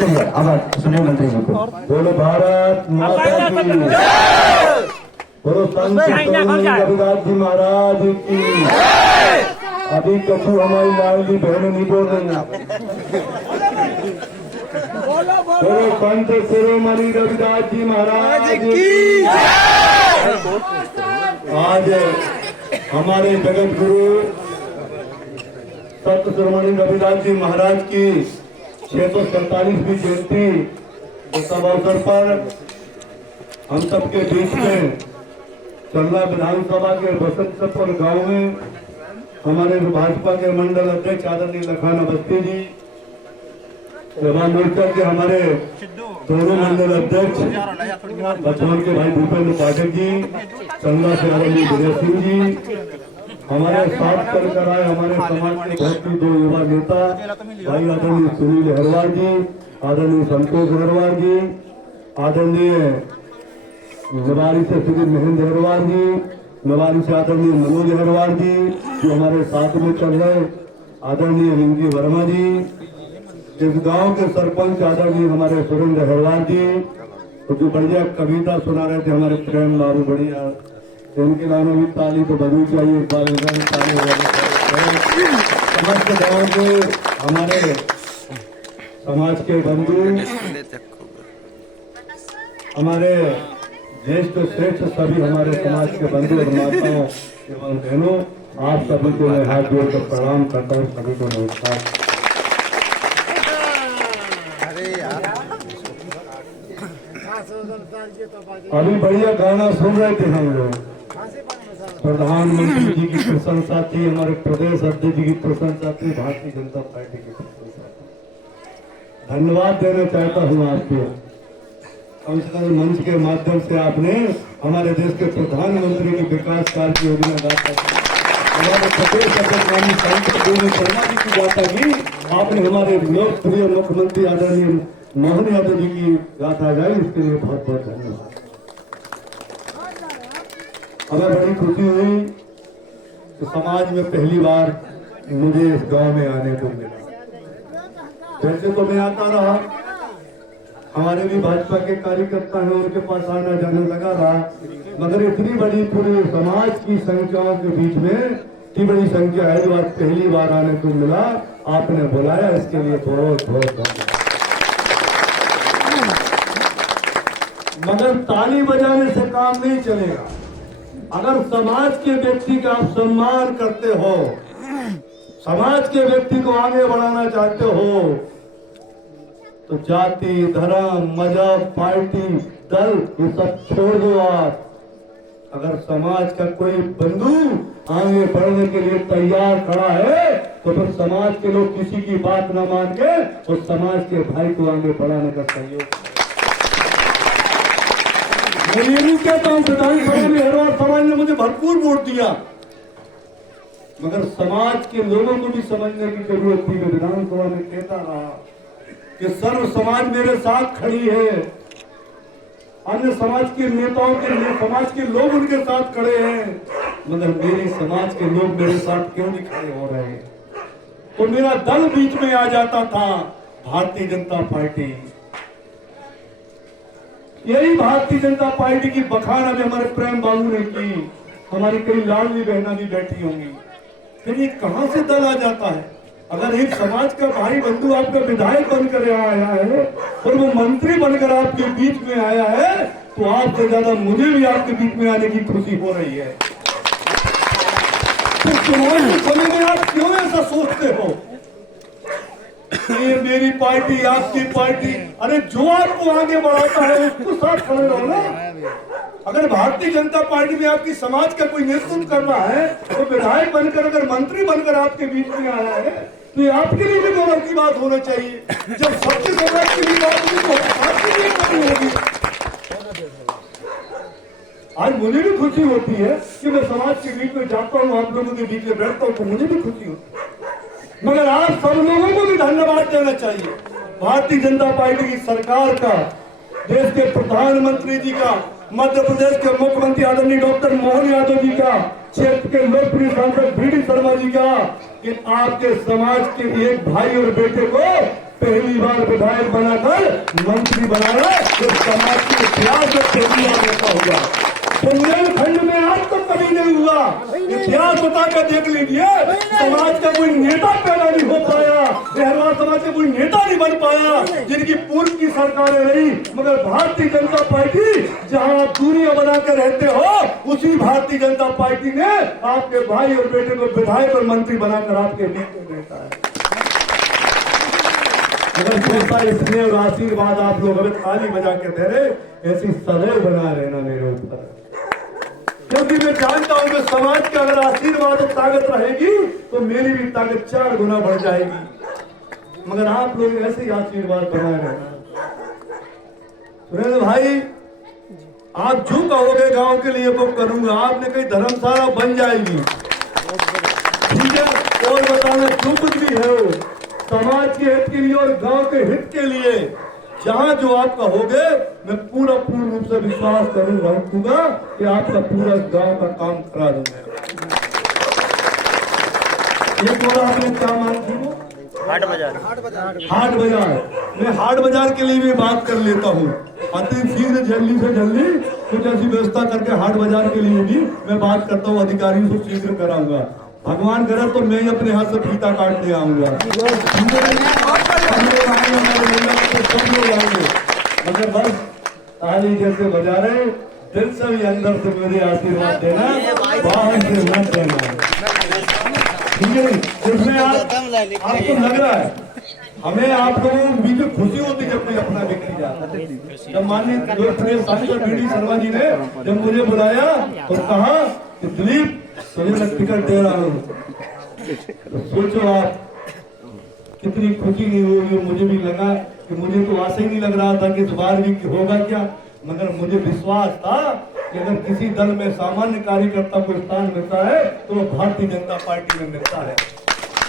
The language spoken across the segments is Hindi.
चलिए अब सुनिए मंत्री जी को। बोलो भारत माता की, बोलो संत रविदास जी महाराज की। अभी कछु हमारी लाडली बहनें नहीं बोल रही हैं। बोलो संत शिरोमणि रविदास जी महाराज की। आज हमारे जगत गुरु संत शिरोमणि रविदास जी महाराज की 647वीं जयंती उत्सव अवसर पर हम सबके बीच में चलना विधानसभा के बसंतपुर गांव में हमारे भाजपा के मंडल अध्यक्ष आदरणीय लखान अवस्थी जी, युवा मोर्चा के हमारे दोनों मंडल अध्यक्ष बचवन के भाई भूपेंद्र पाठक जी, चंदा से आदरणीय विजय सिंह जी, हमारे साथ चलकर आए हमारे समाज के बहुत ही दो युवा नेता भाई आदरणीय सुनील अहरवाल जी, आदरणीय संतोष अहरवाल जी, आदरणीय नवारी से श्री महेंद्र अहरवाल जी, नवारी से आदरणीय मनोज अहरवाल जी जो हमारे साथ में चल रहे, आदरणीय हिंदी वर्मा जी, इस गांव के सरपंच आदरणीय हमारे सुरेंद्र अहरवाल जी, तो जो बढ़िया कविता सुना रहे थे हमारे प्रेम बाबू, बढ़िया इनके नाम भी ताली तो बजनी चाहिए एक बार, ताली समस्त गाँव के हमारे समाज के बंधु, हमारे ज्येष्ठ श्रेष्ठ सभी हमारे समाज के बंधु और माताओं एवं बहनों, आप सभी को मैं हाथ जोड़कर प्रणाम करता हूँ, सभी को नमस्कार। अभी बढ़िया गाना सुन रहे थे हम लोग, प्रधानमंत्री जी की प्रशंसा थी, हमारे प्रदेश अध्यक्ष जी की प्रशंसा थी, भारतीय जनता पार्टी की प्रशंसा थी। धन्यवाद देना चाहता हूँ आपको, कम से कम मंच के माध्यम से आपने हमारे देश के प्रधानमंत्री की विकास कार्य की योजना गाथा की, हमारे प्रदेश अध्यक्ष शर्मा जी की गाथा की, आपने हमारे लोकप्रिय मुख्यमंत्री आदरणीय मोहन यादव जी की गाथा गाई, इसके लिए बहुत बहुत धन्यवाद। हमें बड़ी खुशी हुई कि समाज में पहली बार मुझे इस गांव में आने को मिला। वैसे तो मैं आता रहा, हमारे भी भाजपा के कार्यकर्ता हैं, उनके पास आना जाने लगा रहा, मगर इतनी बड़ी पूरे समाज की संख्याओं के बीच में इतनी बड़ी संख्या है जो आज पहली बार आने को मिला, आपने बुलाया, इसके लिए बहुत बहुत धन्यवाद। मगर ताली बजाने से काम नहीं चलेगा। अगर समाज के व्यक्ति का आप सम्मान करते हो, समाज के व्यक्ति को आगे बढ़ाना चाहते हो, तो जाति धर्म मजहब पार्टी दल ये सब छोड़ दो आप। अगर समाज का कोई बंधु आगे बढ़ने के लिए तैयार खड़ा है तो फिर समाज के लोग किसी की बात न मान के उस समाज के भाई को आगे बढ़ाने का सहयोग। मैं ये नहीं कहता हूं विधानसभा में हर बार समाज ने मुझे भरपूर वोट दिया, मगर समाज के लोगों को भी समझने की जरूरत थी। मैं विधानसभा में कहता रहा कि सर्व समाज मेरे साथ खड़ी है, अन्य समाज के नेताओं के लिए समाज के लोग उनके साथ खड़े हैं, मगर मेरे समाज के लोग मेरे साथ क्यों नहीं खड़े हो रहे हैं? तो मेरा दल बीच में आ जाता था, भारतीय जनता पार्टी। यही भारतीय जनता पार्टी की बखान अभी हमारे प्रेम बाबू ने की, हमारी कई लाडली बहना भी बैठी होंगी। फिर ये कहां से दल आ जाता है? अगर एक समाज का भाई बंधु आपका विधायक बनकर आया है और वो मंत्री बनकर आपके बीच में आया है, तो आपसे ज्यादा मुझे भी आपके बीच में आने की खुशी हो रही है। तो चुनाव के समय में आप क्यों ऐसा सोचते हो? ये मेरी पार्टी आपकी पार्टी, अरे जो आपको आगे बढ़ाता है उसको साथ खड़े रहो ना। अगर भारतीय जनता पार्टी में आपकी समाज का कोई नेतृत्व कर रहा है तो विधायक बनकर अगर मंत्री बनकर आपके बीच में आया है तो ये आपके लिए भी गौरव की बात होना चाहिए। जब सबके समाज की भी बात होगी तो आपकी भी बात होगी। आज मुझे भी खुशी होती है कि मैं समाज के बीच में जाता हूँ, आप लोगों के बीच में बैठता हूँ, तो मुझे भी खुशी होती है। मगर आप सब लोगों को भी धन्यवाद देना चाहिए, भारतीय जनता पार्टी की सरकार का, देश के प्रधानमंत्री जी का, मध्य प्रदेश के मुख्यमंत्री आदरणीय डॉक्टर मोहन यादव जी का, क्षेत्र के लोकप्रिय सांसद बीडी शर्मा जी का, कि आपके समाज के एक भाई और बेटे को पहली बार विधायक बनाकर मंत्री बनाया तो समाज के इतिहास में पहली बार ऐसा हुआ। बुंदेलखंड में आज तक कभी नहीं हुआ। इतिहास बता कर देख लीजिए, समाज का कोई नेता पैदा नहीं हो पाया, अहरवाल समाज का कोई नेता नहीं बन पाया जिनकी पूर्व की सरकारें रही। मगर भारतीय जनता पार्टी जहां आप दूरियां बना कर रहते हो, उसी भारतीय जनता पार्टी ने आपके भाई और बेटे को विधायक और मंत्री बनाकर आपके बीच में रहता है। मगर जैसा स्नेह और आशीर्वाद आप लोग हमें ताली बजा के दे रहे, ऐसी सदैव बना रहना मेरे ऊपर, क्योंकि मैं जानता हूं कि समाज का अगर आशीर्वाद और ताकत रहेगी तो मेरी भी ताकत 4 गुना बढ़ जाएगी। मगर आप लोग ऐसे ही आशीर्वाद बनाए रहना। सुरेंद्र भाई, आप जो कहोगे गांव के लिए वो करूंगा। आपने कहीं धर्मशाला बन जाएगी, ठीक है, और बताना जो कुछ भी है वो समाज के हित के लिए और गांव के हित के लिए, जहां जो आप कहोगे मैं पूर्ण रूप से विश्वास करूंगा कि आपका पूरा गांव का काम करा दूंगा। एक और आपने क्या मांग की? हाट बाजार। मैं हाट बाजार के लिए भी बात कर लेता हूँ। अति शीघ्र जल्दी से जल्दी कुछ ऐसी व्यवस्था करके हाट बाजार के लिए भी मैं बात करता हूँ, अधिकारियों से शीघ्र कराऊंगा। भगवान करे तो मैं ही अपने हाथ से फीता काट ले आऊंगा। मगर बस ताली जैसे बजा रहे, दिल से भी अंदर से मेरे आशीर्वाद देना, बाहर से मत देना, ठीक है? जिसमें आपको लग रहा है, हमें आप लोगों के बीच में खुशी होती है जब कोई अपना व्यक्ति जाता है। जब माननीय लोकप्रिय सांसद डी शर्मा जी ने जब मुझे बुलाया और कहा कि दिलीप तुझे मैं टिकट दे रहा हूँ, तो सोचो आप कितनी खुशी नहीं होगी। मुझे भी लगा कि मुझे तो आशा ही नहीं लग रहा था कि इस बार भी होगा क्या, मगर मुझे विश्वास था कि अगर किसी दल में सामान्य कार्यकर्ता को स्थान मिलता है तो वो भारतीय जनता पार्टी में मिलता है।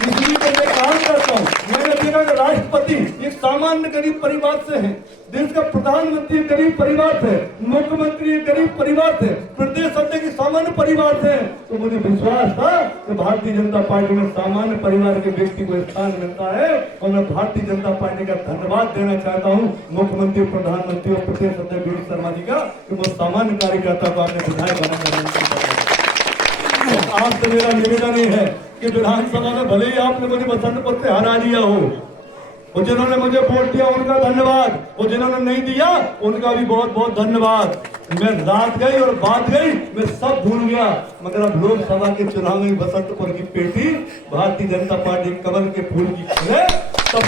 इसलिए तो मैं काम करता हूँ। मैंने देखा कि राष्ट्रपति एक सामान्य गरीब परिवार से है, देश का प्रधानमंत्री गरीब परिवार से, मुख्यमंत्री गरीब परिवार से, प्रदेश अध्यक्ष सामान्य परिवार से, तो मुझे विश्वास था कि भारतीय जनता पार्टी में सामान्य परिवार के व्यक्ति को स्थान मिलता है। और मैं भारतीय जनता पार्टी का धन्यवाद देना चाहता हूँ मुख्यमंत्री, प्रधानमंत्री और प्रदेश अध्यक्ष डी शर्मा जी का, कि वो सामान्य कार्यकर्ता को आपने विधायक बनाकर। आपसे मेरा निवेदन ये है कि विधानसभा में भले ही आपने मुझे बसंत पर से हरा दिया हो, और जिन्होंने मुझे वोट दिया उनका धन्यवाद, और जिन्होंने नहीं दिया उनका भी बहुत बहुत धन्यवाद। मैं रात गई और बात गई, मैं सब भूल गया। मगर अब लोकसभा के चुनाव में बसंतपुर की पेटी भारतीय जनता पार्टी कमल के फूल की खुले, तब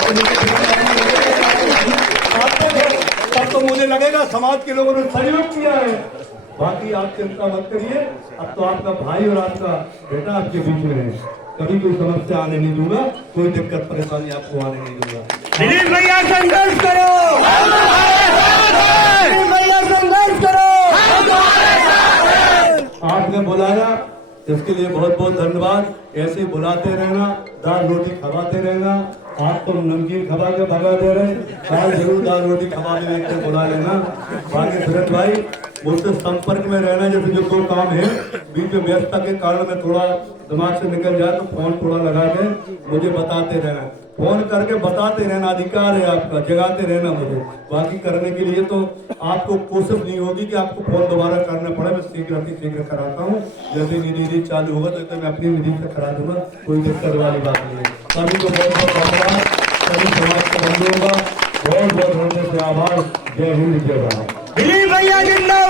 तो मुझे लगेगा समाज के लोगों ने सहयोग किया है। बाकी आप चिंता मत करिए, अब तो आपका भाई और आपका बेटा आपके बीच में है, कभी कोई समस्या आने नहीं दूंगा, कोई दिक्कत परेशानी आपको आने नहीं दूंगा। दिलीप भैया संघर्ष करो, दिलीप भैया संघर्ष करो। आपने बुलाया इसके लिए बहुत बहुत धन्यवाद। ऐसे ही बुलाते रहना, दाल रोटी खवाते रहना। आप तो नमकीन खवा के भगा दे रहे, दाल जरूर दाल रोटी खवा के एक बुला लेना। बाकी सुरेश भाई मुझसे संपर्क में रहना, जैसे जो कोई काम है बीच में व्यस्तता के कारण में थोड़ा दिमाग से निकल जाए तो फोन थोड़ा लगा के मुझे बताते रहना, फोन करके बताते रहना, अधिकार है आपका, जगाते रहना मुझे। बाकी करने के लिए तो आपको कोशिश नहीं होगी कि आपको फोन दोबारा करना पड़े। मैं शीघ्र कराता हूँ, जैसे निधि चालू होगा तो मैं अपनी विधि से करा दूंगा, कोई दिक्कत वाली बात नहीं है। सभी को बहुत बहुत धन्यवाद, सभी समाज के बंधुओं का बहुत बहुत हृदय से आभार। जय हिंद, जय भारत। दिलीप भैया जिंदाबाद।